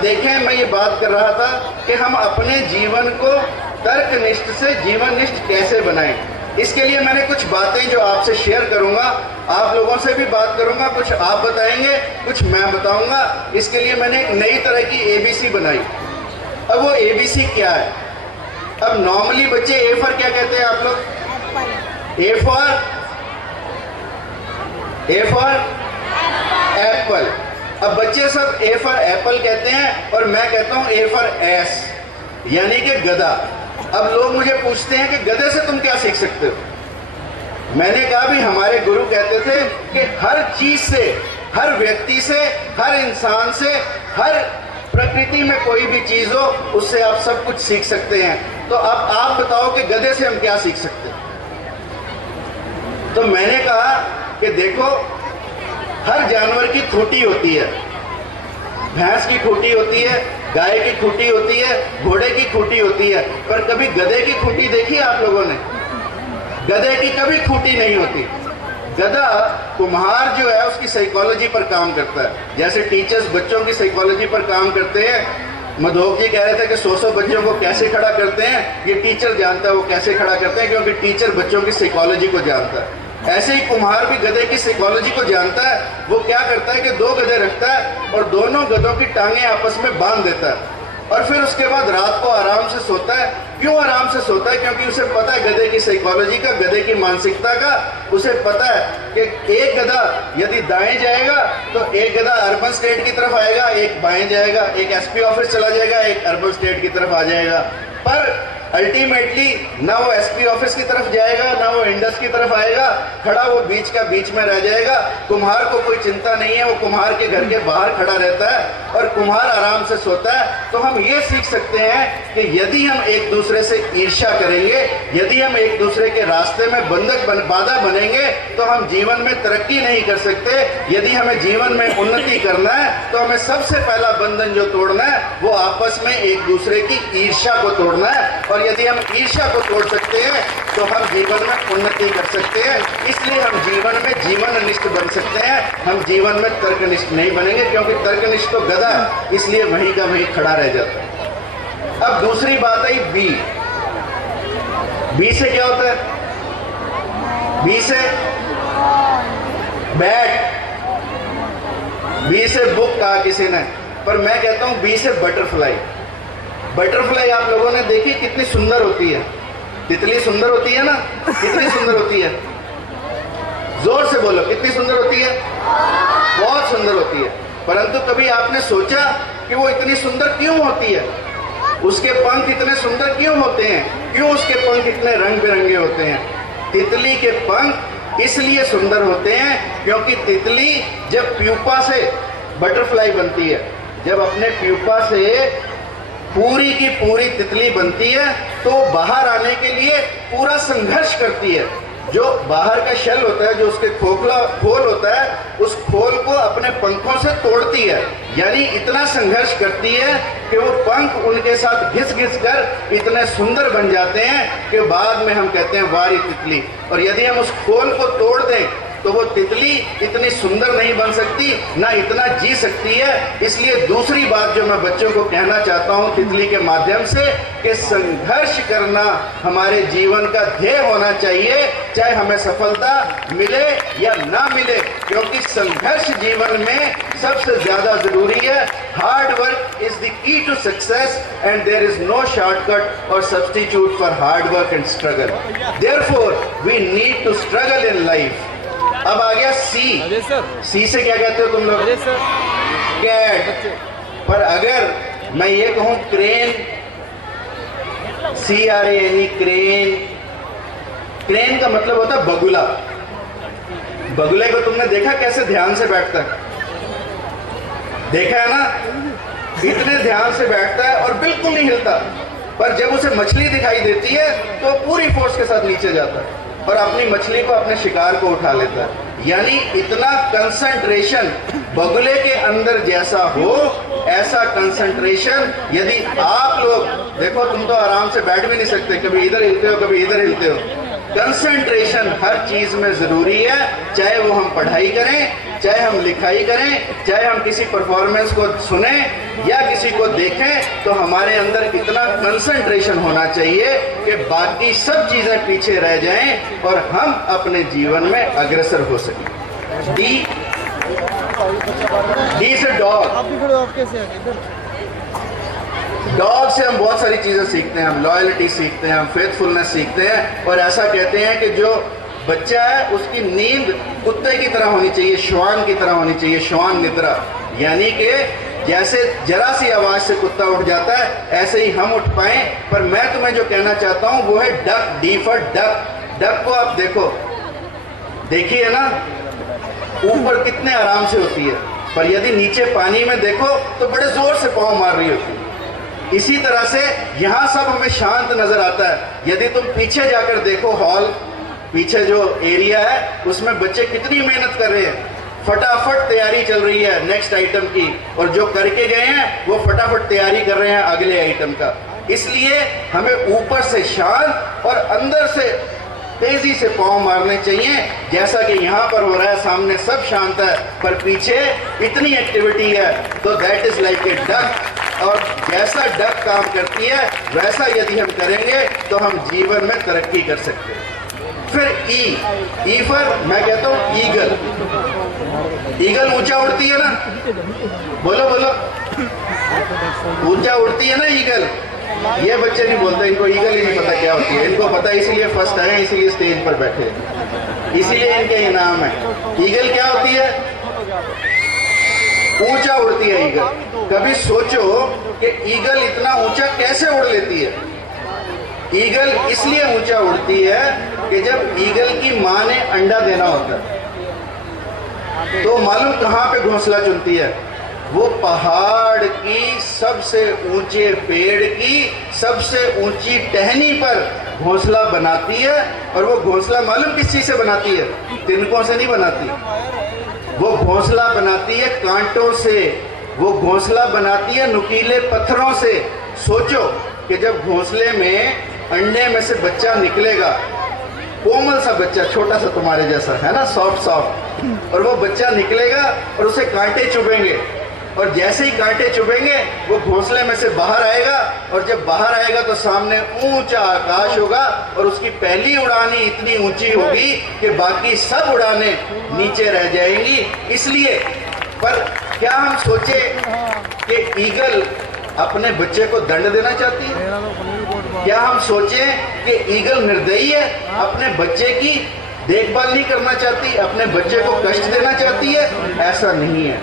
अब देखें, मैं ये बात कर रहा था कि हम अपने जीवन को तर्कनिष्ठ से जीवननिष्ठ कैसे बनाएं। इसके लिए मैंने कुछ बातें जो आपसे शेयर करूंगा, आप लोगों से भी बात करूंगा, कुछ आप बताएंगे, कुछ मैं बताऊंगा। इसके लिए मैंने एक नई तरह की एबीसी बनाई। अब वो एबीसी क्या है? अब नॉर्मली बच्चे ए फॉर क्या कहते हैं आप लोग? A for Apple. अब बच्चे सब ए फॉर एप्पल कहते हैं और मैं कहता हूं ए फॉर एस, यानी कि गधा। अब लोग मुझे पूछते हैं कि गधे से तुम क्या सीख सकते हो? मैंने कहा भी हमारे गुरु कहते थे कि हर चीज से, हर व्यक्ति से, हर इंसान से, हर प्रकृति में कोई भी चीज हो उससे आप सब कुछ सीख सकते हैं। तो अब आप बताओ कि गधे से हम क्या सीख सकते हैं? तो मैंने कहा कि देखो, हर जानवर की खूंटी होती है। भैंस की खूंटी होती है, गाय की खूंटी होती है, घोड़े की खूंटी होती है, पर कभी गधे की खूंटी देखी है आप लोगों ने? गधे की कभी खूंटी नहीं होती। गधा, कुम्हार जो है उसकी साइकोलॉजी पर काम करता है, जैसे टीचर्स बच्चों की साइकोलॉजी पर काम करते हैं। मधोक जी कह रहे थे कि 100 बच्चों को कैसे खड़ा करते हैं, ये टीचर जानता है वो कैसे खड़ा करते हैं, क्योंकि टीचर बच्चों की साइकोलॉजी को जानता है। ऐसे ही कुम्हार भी गधे की साइकोलॉजी को जानता है। वो क्या करता है कि 2 गधे रखता है और दोनों गधों की टांगें आपस में बांध देता है और फिर उसके बाद रात को आराम से सोता है। क्यों आराम से सोता है? क्योंकि उसे पता है गधे की साइकोलॉजी का, गधे की मानसिकता का। उसे पता है कि एक गधा यदि दाएं जाएगा तो एक गधा अर्बन स्टेट की तरफ आएगा, एक बाएं जाएगा, एक एसपी ऑफिस चला जाएगा, एक अर्बन स्टेट की तरफ आ जाएगा। पर अल्टीमेटली ना वो एसपी ऑफिस की तरफ जाएगा, ना वो इंडस की तरफ आएगा, खड़ा वो बीच का बीच में रह जाएगा। कुम्हार को कोई चिंता नहीं है, वो कुम्हार के घर के बाहर खड़ा रहता है और कुम्हार आराम से सोता है। तो हम ये सीख सकते हैं कि यदि हम एक दूसरे से ईर्ष्या करेंगे, यदि हम एक दूसरे के रास्ते में बाधा बनेंगे तो हम जीवन में तरक्की नहीं कर सकते। यदि हमें जीवन में उन्नति करना है तो हमें सबसे पहला बंधन जो तोड़ना है वो आपस में एक दूसरे की ईर्ष्या को तोड़ना है। और यदि हम ईर्ष्या को तोड़ सकते हैं तो हम जीवन में उन्नति कर सकते हैं। इसलिए हम जीवन में जीवननिष्ठ बन सकते हैं, हम जीवन में तर्कनिष्ठ नहीं बनेंगे, क्योंकि तर्कनिष्ठ तो गधा है, इसलिए वहीं का वहीं खड़ा रह जाता है। अब दूसरी बात आई बी। बी से क्या होता है? बी से बैट, बी से बुक कहा किसी ने, पर मैं कहता हूं बी से बटरफ्लाई। बटरफ्लाई आप लोगों ने देखी कितनी सुंदर होती है? तितली सुंदर होती है ना? कितनी सुंदर होती है? जोर से बोलो, कितनी सुंदर होती है? बहुत सुंदर होती है। परंतु कभी आपने सोचा कि वो इतनी सुंदर क्यों होती है? उसके पंख इतने सुंदर क्यों होते हैं? क्यों उसके पंख इतने रंग बिरंगे होते हैं? तितली के पंख इसलिए सुंदर होते हैं क्योंकि तितली जब प्यूपा से बटरफ्लाई बनती है, जब अपने प्यूपा से पूरी की पूरी तितली बनती है तो बाहर आने के लिए पूरा संघर्ष करती है। जो बाहर का शेल होता है, जो उसके खोल होता है, उस खोल को अपने पंखों से तोड़ती है, यानी इतना संघर्ष करती है कि वो पंख उनके साथ घिस घिस कर इतने सुंदर बन जाते हैं कि बाद में हम कहते हैं वारी तितली। और यदि हम उस खोल को तोड़ दें तो वो तितली इतनी सुंदर नहीं बन सकती, ना इतना जी सकती है। इसलिए दूसरी बात जो मैं बच्चों को कहना चाहता हूं तितली के माध्यम से, कि संघर्ष करना हमारे जीवन का ध्येय होना चाहिए, चाहे हमें सफलता मिले या ना मिले, क्योंकि संघर्ष जीवन में सबसे ज्यादा जरूरी है। Hard work is the key to success and there is no shortcut और substitute for hard work and struggle. Therefore we need to struggle in life. अब आ गया सी। सी से क्या कहते हो तुम लोग? कैट। पर अगर मैं ये कहूं क्रेन, CRANE, क्रेन, क्रेन का मतलब होता है बगुला। बगुले को तुमने देखा कैसे ध्यान से बैठता है? देखा है ना? इतने ध्यान से बैठता है और बिल्कुल नहीं हिलता। पर जब उसे मछली दिखाई देती है तो पूरी फोर्स के साथ नीचे जाता है और अपनी मछली को, अपने शिकार को उठा लेता है। यानी इतना कंसंट्रेशन बगुले के अंदर जैसा हो, ऐसा कंसंट्रेशन यदि आप लोग देखो, तुम तो आराम से बैठ भी नहीं सकते, कभी इधर हिलते हो कभी इधर हिलते हो। कंसंट्रेशन हर चीज में जरूरी है, चाहे वो हम पढ़ाई करें, चाहे हम लिखाई करें, चाहे हम किसी परफॉर्मेंस को सुने या किसी को देखें, तो हमारे अंदर इतना कंसंट्रेशन होना चाहिए कि बाकी सब चीजें पीछे रह जाएं और हम अपने जीवन में अग्रसर हो सकें। डी से डॉग। डॉग से हम बहुत सारी चीजें सीखते हैं, हम लॉयल्टी सीखते हैं, हम फेथफुलनेस सीखते हैं, और ऐसा कहते हैं कि जो बच्चा है उसकी नींद कुत्ते की तरह होनी चाहिए, श्वान की तरह होनी चाहिए, श्वान निद्रा, यानी कि जैसे जरा सी आवाज से कुत्ता उठ जाता है ऐसे ही हम उठ पाए। पर मैं तुम्हें जो कहना चाहता हूं वो है duck, D for duck. Duck को आप देखो, देखिए ना ऊपर कितने आराम से होती है, पर यदि नीचे पानी में देखो तो बड़े जोर से पाँव मार रही होती है। इसी तरह से यहाँ सब हमें शांत नजर आता है। यदि तुम पीछे जाकर देखो, हॉल पीछे जो एरिया है उसमें बच्चे कितनी मेहनत कर रहे हैं, फटाफट तैयारी चल रही है नेक्स्ट आइटम की, और जो करके गए हैं वो फटाफट तैयारी कर रहे हैं अगले आइटम का। इसलिए हमें ऊपर से शांत और अंदर से तेजी से पाँव मारने चाहिए, जैसा कि यहाँ पर हो रहा है। सामने सब शांत है पर पीछे इतनी एक्टिविटी है, तो that is like a duck. और जैसा डक काम करती है वैसा यदि हम करेंगे तो हम जीवन में तरक्की कर सकते हैं। फिर ई पर मैं कहता हूं ईगल। ईगल ऊंचा उड़ती है ना, बोलो बोलो, ऊंचा उड़ती है ना ईगल। ये बच्चे नहीं बोलते, इनको ईगल ही नहीं पता क्या होती है। इनको पता इसलिए फर्स्ट आए, इसीलिए स्टेज पर बैठे, इसीलिए इनके इनाम है। ईगल क्या होती है? ऊंचा उड़ती है ईगल। कभी सोचो कि ईगल इतना ऊंचा कैसे उड़ लेती है? ईगल इसलिए ऊंचा उड़ती है कि जब ईगल की मां ने अंडा देना होता है तो मालूम कहां पे घोंसला चुनती है? वो पहाड़ की सबसे ऊंचे पेड़ की सबसे ऊंची टहनी पर घोंसला बनाती है। और वो घोंसला मालूम किस चीज से बनाती है? तिनकों से नहीं बनाती, वो घोंसला बनाती है कांटों से, वो घोंसला बनाती है नुकीले पत्थरों से। सोचो कि जब घोंसले में अंडे में से बच्चा निकलेगा, कोमल सा बच्चा, छोटा सा तुम्हारे जैसा है ना, सॉफ्ट सॉफ्ट, और वो बच्चा निकलेगा और उसे कांटे चुभेंगे, और जैसे ही कांटे चुभेंगे वो घोंसले में से बाहर आएगा, और जब बाहर आएगा तो सामने ऊंचा आकाश होगा, और उसकी पहली उड़ान ही इतनी ऊंची होगी कि बाकी सब उड़ानें नीचे रह जाएंगी। इसलिए पर क्या हम सोचे कि ईगल अपने बच्चे को दंड देना चाहती है? क्या हम सोचें कि ईगल निर्दयी है, अपने बच्चे की देखभाल नहीं करना चाहती, अपने बच्चे को कष्ट देना चाहती है? ऐसा नहीं है।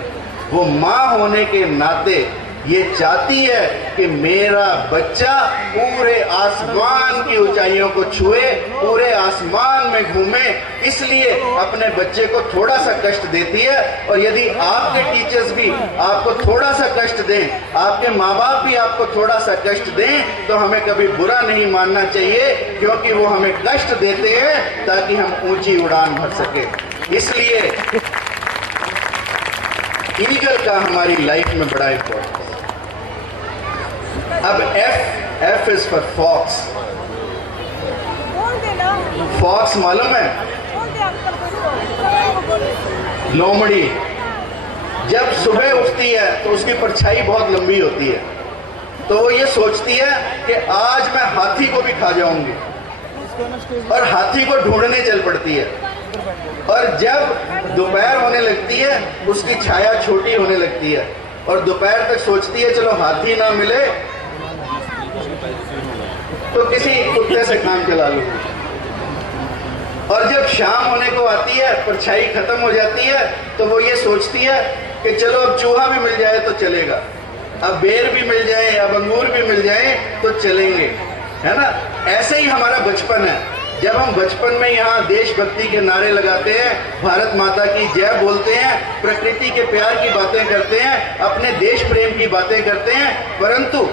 वो माँ होने के नाते ये चाहती है कि मेरा बच्चा पूरे आसमान की ऊंचाइयों को छुए, पूरे आसमान में घूमे, इसलिए अपने बच्चे को थोड़ा सा कष्ट देती है। और यदि आपके टीचर्स भी आपको थोड़ा सा कष्ट दें, आपके माँ बाप भी आपको थोड़ा सा कष्ट दें, तो हमें कभी बुरा नहीं मानना चाहिए, क्योंकि वो हमें कष्ट देते हैं ताकि हम ऊंची उड़ान भर सके। इसलिए ईगल का हमारी लाइफ में बड़ा इंपॉर्टेंस। अब F is for fox. Fox मालूम है? लोमड़ी जब सुबह उठती है तो उसकी परछाई बहुत लंबी होती है, तो वो ये सोचती है कि आज मैं हाथी को भी खा जाऊंगी, और हाथी को ढूंढने चल पड़ती है। और जब दोपहर होने लगती है उसकी छाया छोटी होने लगती है, और दोपहर तक सोचती है चलो हाथी ना मिले तो किसी कुत्ते से काम चला लूंगी। और जब शाम होने को आती है, परछाई खत्म हो जाती है, तो वो ये सोचती है कि चलो अब चूहा भी मिल जाए तो चलेगा, अब बेर भी मिल जाए, अब अंगूर भी मिल जाए तो चलेंगे, है ना। ऐसे ही हमारा बचपन है। जब हम बचपन में यहाँ देशभक्ति के नारे लगाते हैं, भारत माता की जय बोलते हैं, प्रकृति के प्यार की बातें करते हैं, अपने देश प्रेम की बातें करते हैं, परंतु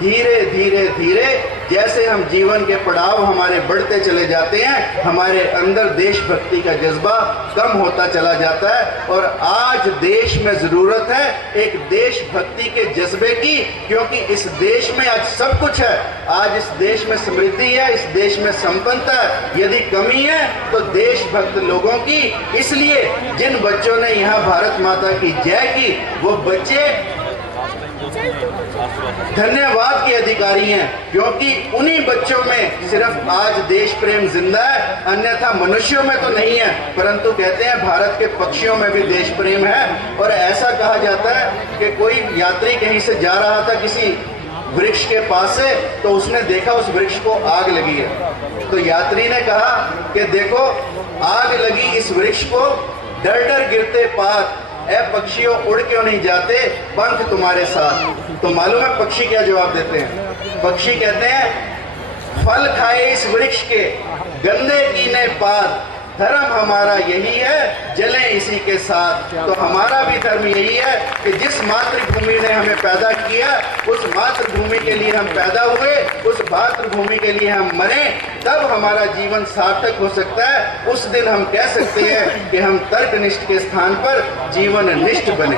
धीरे धीरे धीरे जैसे हम जीवन के पड़ाव हमारे बढ़ते चले जाते हैं, हमारे अंदर देशभक्ति का जज्बा कम होता चला जाता है। और आज देश में जरूरत है एक देशभक्ति के जज्बे की, क्योंकि इस देश में आज सब कुछ है। आज इस देश में समृद्धि है, इस देश में संपन्नता है। यदि कमी है तो देशभक्त लोगों की। इसलिए जिन बच्चों ने यहाँ भारत माता की जय की, वो बच्चे धन्यवाद के अधिकारी हैं, क्योंकि उन्हीं बच्चों में सिर्फ आज देश प्रेम जिंदा है, अन्यथा मनुष्यों में तो नहीं है। परंतु कहते हैं भारत के पक्षियों में भी देश प्रेम है। और ऐसा कहा जाता है कि कोई यात्री कहीं से जा रहा था किसी वृक्ष के पास से, तो उसने देखा उस वृक्ष को आग लगी है। तो यात्री ने कहा कि देखो आग लगी इस वृक्ष को, डर डर गिरते पात, ऐ पक्षियों उड़ क्यों नहीं जाते, पंख तुम्हारे साथ। तो मालूम है पक्षी क्या जवाब देते हैं? पक्षी कहते हैं फल खाए इस वृक्ष के, गंदे कीने पात, धर्म हमारा यही है, जले इसी के साथ। तो हमारा भी धर्म यही है कि जिस मातृभूमि ने हमें पैदा किया, उस मातृभूमि के लिए हम पैदा हुए, उस मातृभूमि के लिए हम मरे, तब हमारा जीवन सार्थक हो सकता है। उस दिन हम कह सकते हैं कि हम तर्कनिष्ठ के स्थान पर जीवन निष्ठ बने।